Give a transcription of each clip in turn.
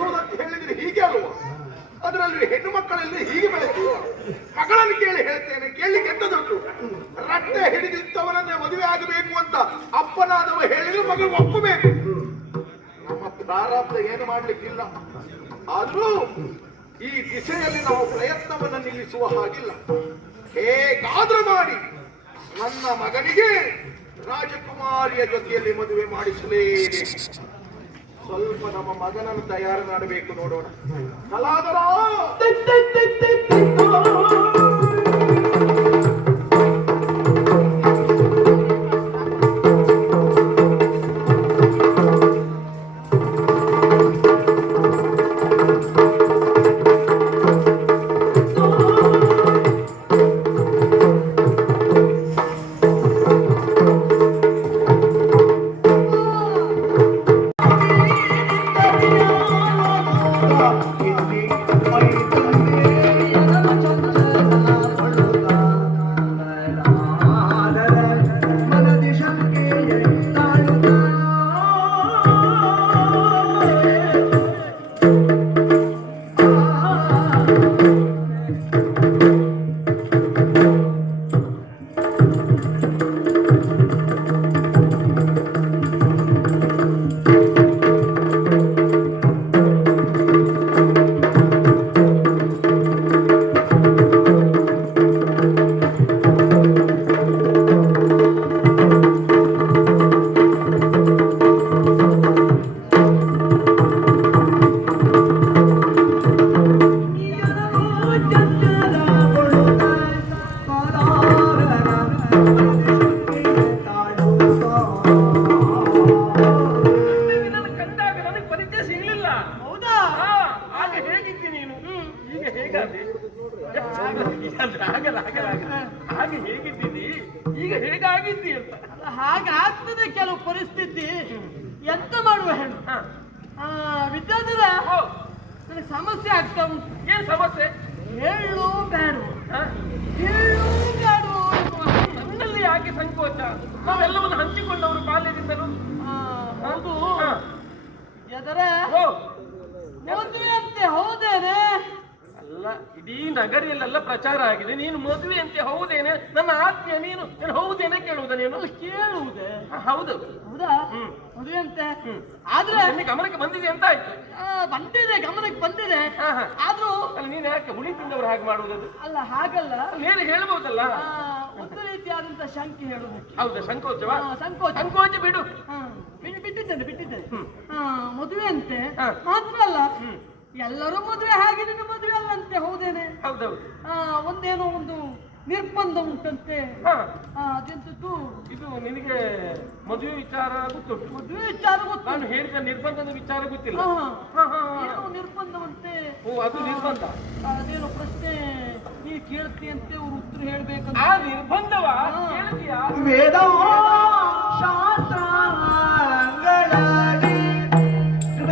ಬೆಳೆಸೋದಂತ ಹೇಳಿದ್ರೆ ಹೀಗೆ ಅಲ್ವಾ? ಅದರಲ್ಲಿ ಹೆಣ್ಣು ಮಕ್ಕಳಲ್ಲಿ ಹೀಗೆ ಬೆಳೆಸುವ ಮಗಳನ್ನು ಕೇಳಿ ಹೇಳ್ತೇನೆ ಕೇಳಿ ಎಂತ ದೊಡ್ಡ? ರಟ್ಟೆ ಹಿಡಿದಿದ್ದವನನ್ನೇ ಮದುವೆ ಆಗಬೇಕು ಅಂತ ಅಪ್ಪನಾದವ ಹೇಳಿದ್ರೆ ಮಗಳು ಒಪ್ಪಬೇಕು. ನಮ್ಮ ಪ್ರಾರಬ್ಧ ಏನು ಮಾಡ್ಲಿಕ್ಕಿಲ್ಲ. ಆದ್ರೂ ಈ ದಿಸೆಯಲ್ಲಿ ನಾವು ಪ್ರಯತ್ನವನ್ನು ನಿಲ್ಲಿಸುವ ಹಾಗಿಲ್ಲ. ಹೇಗಾದ್ರೂ ಮಾಡಿ ನನ್ನ ಮಗನಿಗೆ ರಾಜಕುಮಾರಿಯ ಜೊತೆಯಲ್ಲಿ ಮದುವೆ ಮಾಡಿಸಲೇಬೇಕು. ಸ್ವಲ್ಪ ನಮ್ಮ ಮಗನನ್ನು ತಯಾರು ಮಾಡಬೇಕು ನೋಡೋಣ ಕಲಾದರ ಪರಿಚಯ ಸಿಗ್ಲಿಲ್ಲ. ಹೌದಾ? ಹಾ, ಆಗ ಹೇಗಿದ್ದಿ ನೀನು? ಈಗ ಹೇಗಾದೆ ಆಗಲ್ಲ ಆಗಲ್ಲ. ಆಗ ಹೇಗಿದ್ದೀನಿ ಈಗ ಹೇಗಾಗಿದ್ದಿ ಅಂತ? ಹಾಗೆ ಹಾಗಾಗ್ತದೆ ಕೆಲವು ಪರಿಸ್ಥಿತಿ. ಎಂತ ಮಾಡುವ ಹೇಳು ವಿದ್ಯಾಧರ ನನಗೆ ಸಮಸ್ಯೆ ಆಗ್ತಾ ಉಂಟು. ಏನ್ ಸಮಸ್ಯೆ? ಹೇಳು ಬೇಡು? ಹೇಳು ಬೇಡು ನನ್ನಲ್ಲಿ ಯಾಕೆ ಸಂಕೋಚ? ನಾವೆಲ್ಲವನ್ನು ಹಂಚಿಕೊಂಡವರು ಬಾಲ್ಯದಿಂದಲೂ? ಹೌದು. ಎದರ? ಓ ಮದುವೆ ಅಂತೆ ಹೌದೇನೆ? ಅಲ್ಲ ಇಡೀ ನಗರಿಯಲ್ಲೆಲ್ಲ ಪ್ರಚಾರ ಆಗಿದೆ. ನೀನು ಮದುವೆಯಂತೆ ಹೌದೇನೆ? ನನ್ನ ಆತ್ಮೀಯ ನೀನು ನಾನು ಹೌದೇನೆ ಕೇಳುವುದ ನೀನು? ಅಲ್ಲ, ಕೇಳುವುದೇ? ಹ, ಹೌದು. ಹೌದಾ? ಹ್ಮ್. ಮದುವೆ ಅಂತೆ ಹ್ಮ್. ಆದ್ರೆ ನಿನ್ನ ಗಮನಕ್ಕೆ ಬಂದಿದೆ ಅಂತ ಆಯ್ತು. ಆ, ಬಂದಿದೆ ಗಮನಕ್ಕೆ ಬಂದಿದೆ. ಹಾ, ಹಾ. ಆದ್ರೂ ಅಲ್ಲ ನೀನ್ ಯಾಕೆ ಹುಳಿ ತಿಂದವರು ಹಾಗೆ ಮಾಡುವುದದು? ಅಲ್ಲ ಹಾಗಲ್ಲ. ನೀನು ಹೇಳ್ಬೋದಲ್ಲ? ಆ, ಒಂದು ರೀತಿಯಾದಂತ ಶಂಕೆ ಹೇಳುವುದಕ್ಕೆ. ಹೌದಾ ಸಂಕೋಚವಾ ಆ, ಸಂಕೋಚ ಸಂಕೋಚ ಬಿಡು. ಹಾ, ಬಿಟ್ಟಿದ್ದೇನೆ ಬಿಟ್ಟಿದ್ದೇನೆ. ಹ್ಮ್. ಹಾ, ಮದುವೆ ಅಂತೆ ಮಾತ್ರ ಅಲ್ಲ ಎಲ್ಲರೂ ಮದುವೆ ಹಾಗೆ ನಿನ್ನ ಮದುವೆ ಅಲ್ಲಂತೆ ಹೌದೇನೆ? ಹೌದೌದು. ಆ, ಒಂದೇನೋ ಒಂದು ನಿರ್ಬಂಧ ಉಂಟಂತೆ. ಅದೆಂತದ್ದು? ಇದು ನಿನಗೆ ಮದುವೆ ವಿಚಾರ ಗೊತ್ತುಂಟು? ಮದುವೆ ವಿಚಾರ ಗೊತ್ತು ನಾನು ಹೇಳಿದ ನಿರ್ಬಂಧದ ವಿಚಾರ ಗೊತ್ತಿಲ್ಲ. ಏನೋ ನಿರ್ಬಂಧವಂತೆ. ಓ ಅದು ನಿರ್ಬಂಧ. ಅದೇನು ಪ್ರಶ್ನೆ ನೀ ಕೇಳ್ತೀಯಂತೆ ಅವ್ರು ಉತ್ತರ ಹೇಳ್ಬೇಕಂತ. ಆ ನಿರ್ಬಂಧವಾ. ಕೇಳ್ತೀಯಾ? ವೇದ ಶಾಸ್ತ್ರಗಳಲ್ಲಿ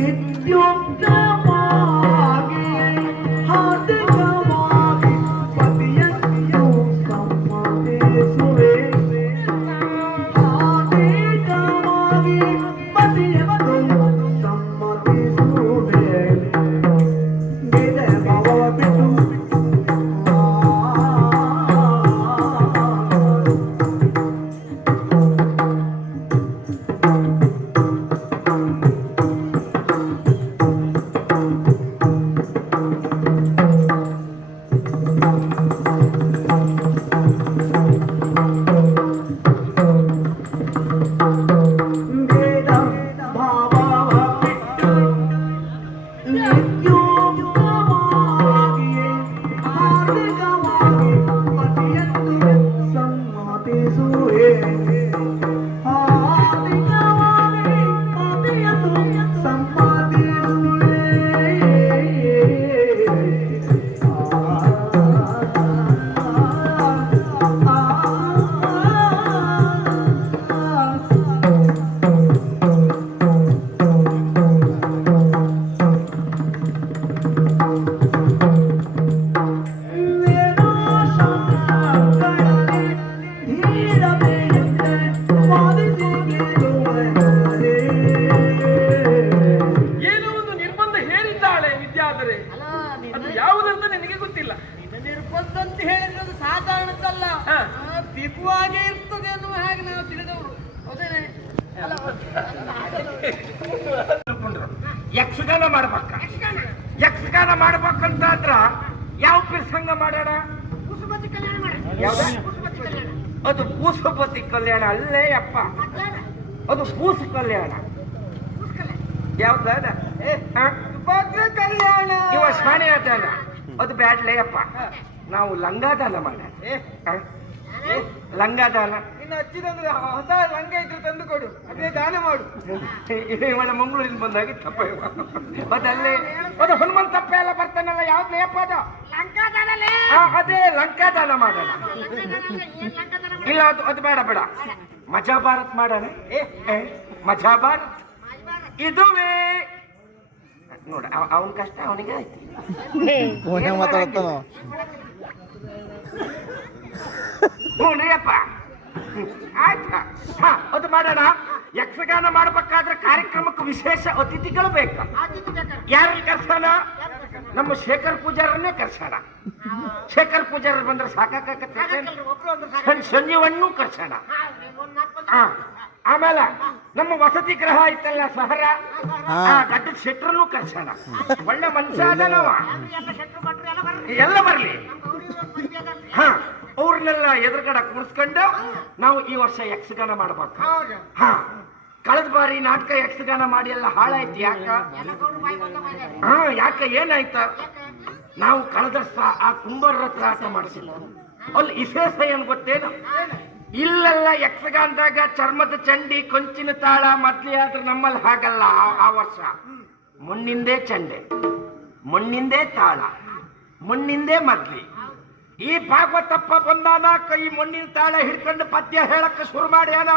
thịt chuông cá mò ಗೊತ್ತಿಲ್ಲ. ನಿರ್ಬಂಧ ಅಂತ ಹೇಳಿದ್ರೆ ಅದು ಸಾಧಾರಣಕ್ಕಲ್ಲ ಹಾ. ಆ, ಬಿಗುವಾಗೇ ಇರ್ತದೆ ಅನ್ನುವ ಹಾಗೆ ನಾವು ತಿಳಿದವರು. ಹೌದೇನೆ? ಯಕ್ಷಗಾನ ಮಾಡ್ಬೇಕ. ಯಕ್ಷಗಾನ? ಮಾಡ್ಬೇಕಂತಾದ್ರ ಯಾವ ಪ್ರಸಂಗ ಮಾಡೋಣ? ಅದು ಭೂಸಪತಿ ಕಲ್ಯಾಣ ಅಲ್ಲೇ ಅಪ್ಪ ಅದು ಭೂಸ ಕಲ್ಯಾಣ. ಯಾವ್ದ ಭದ್ರ ಕಲ್ಯಾಣ. ಇವ ಶಾಣೆ ಆತಾನ ಅದು ಬ್ಯಾಡ್ಲೇ ಅಪ್ಪ. ನಾವು ಲಂಗಾದಾನ ಮಾಡ ಲಂಗಾದಾನ ಇನ್ನು ಹಚ್ಚಿದಂದ್ರೆ ಹೊಸ ಲಂಗ ಇದ್ರೆ ತಂದು ಕೊಡು. ಅದೇ ದಾನ ಮಾಡು. ಇವಾಗ ಮಂಗಳೂರಿಂದ ಬಂದಾಗಿ ತಪ್ಪ. ಅದಲ್ಲೇ ಅದು ಹನುಮಂತಪ್ಪ ಎಲ್ಲ ಬರ್ತಾನಲ್ಲ ಯಾವ್ದು ಲೇಪ ಅದು? ಅದೇ ಲಂಕಾದಾನ ಮಾಡೋಣ ಇಲ್ಲ ಅದು ಅದು ಬೇಡ ಬೇಡ. ಮಜಾ ಭಾರತ್ ಮಾಡೋಣ. ಏ, ಏ, ಮಜಾ ಭಾರತ್. ಇದುವೇ ನೋಡ ಅವನ ಕಷ್ಟ ಅವನಿಗೆ ಆಯ್ತು. ಅಪ್ಪ ಆಯ್ತಾ ಹಾ ಅದು ಮಾಡೋಣ. ಯಕ್ಷಗಾನ ಮಾಡ್ಬೇಕಾದ್ರೆ ಕಾರ್ಯಕ್ರಮಕ್ಕೆ ವಿಶೇಷ ಅತಿಥಿಗಳು ಬೇಕು. ಯಾರನ್ನ ಕರ್ಸೋಣ? ನಮ್ಮ ಶೇಖರ್ ಪೂಜಾರನ್ನೇ ಕರ್ಸೋಣ. ಶೇಖರ್ ಪೂಜಾರ ಬಂದ್ರೆ ಸಾಕಾಗತ್ತೆ ಸಂಜೀವಣ್ಣು ಕರ್ಸೋಣ. ಹಾ ಆಮೇಲೆ ನಮ್ಮ ವಸತಿ ಗ್ರಹ ಐತಲ್ಲ ಸಹರ? ಆ ಗಡ್ಡ ಶೆಟ್ರನ್ನು ಕರ್ಸೋಣ ಒಳ್ಳೆ ಮನುಷ್ಯ ಅದನವ ಎಲ್ಲ ಬರ್ಲಿ. ಹಾ ಅವ್ರನ್ನೆಲ್ಲ ಎದುರುಗಡೆ ಕೂರಿಸ್ಕೊಂಡು ನಾವು ಈ ವರ್ಷ ಯಕ್ಷಗಾನ ಮಾಡ್ಬೇಕು. ಹಾ ಕಳೆದ ಬಾರಿ ನಾಟಕ ಯಕ್ಷಗಾನ ಮಾಡಿ ಎಲ್ಲ ಹಾಳಾಯ್ತು ಯಾಕ? ಹಾ ಯಾಕ ಏನಾಯ್ತ? ನಾವು ಕಳೆದ ಆ ಕುಂಬಾರ ಹತ್ರ ಆಟ ಮಾಡಿಸಿಲ್ಲ ಅಲ್ಲಿ ವಿಶೇಷ ಏನು ಗೊತ್ತೇನು? ಇಲ್ಲೆಲ್ಲ ಯಕ್ಷಗಾನದಾಗ ಚರ್ಮದ ಚಂಡಿ, ಕೊಂಚಿನ ತಾಳ ಮದ್ಲಿ ಆದ್ರೆ ನಮ್ಮಲ್ಲಿ ಹಾಗಲ್ಲ ಆ- ವರ್ಷ. ಮಣ್ಣಿಂದೇ ಚಂಡೆ ಮಣ್ಣಿಂದೇ ತಾಳ ಮಣ್ಣಿಂದೇ ಮದ್ಲಿ. ಈ ಭಾಗವತಪ್ಪ ಬಂದಾನ, ಕೈ ಮಣ್ಣಿನ ತಾಳ ಹಿಡ್ಕೊಂಡು ಪದ್ಯ ಹೇಳಕ್ಕೆ ಶುರು ಮಾಡ್ಯಾನ.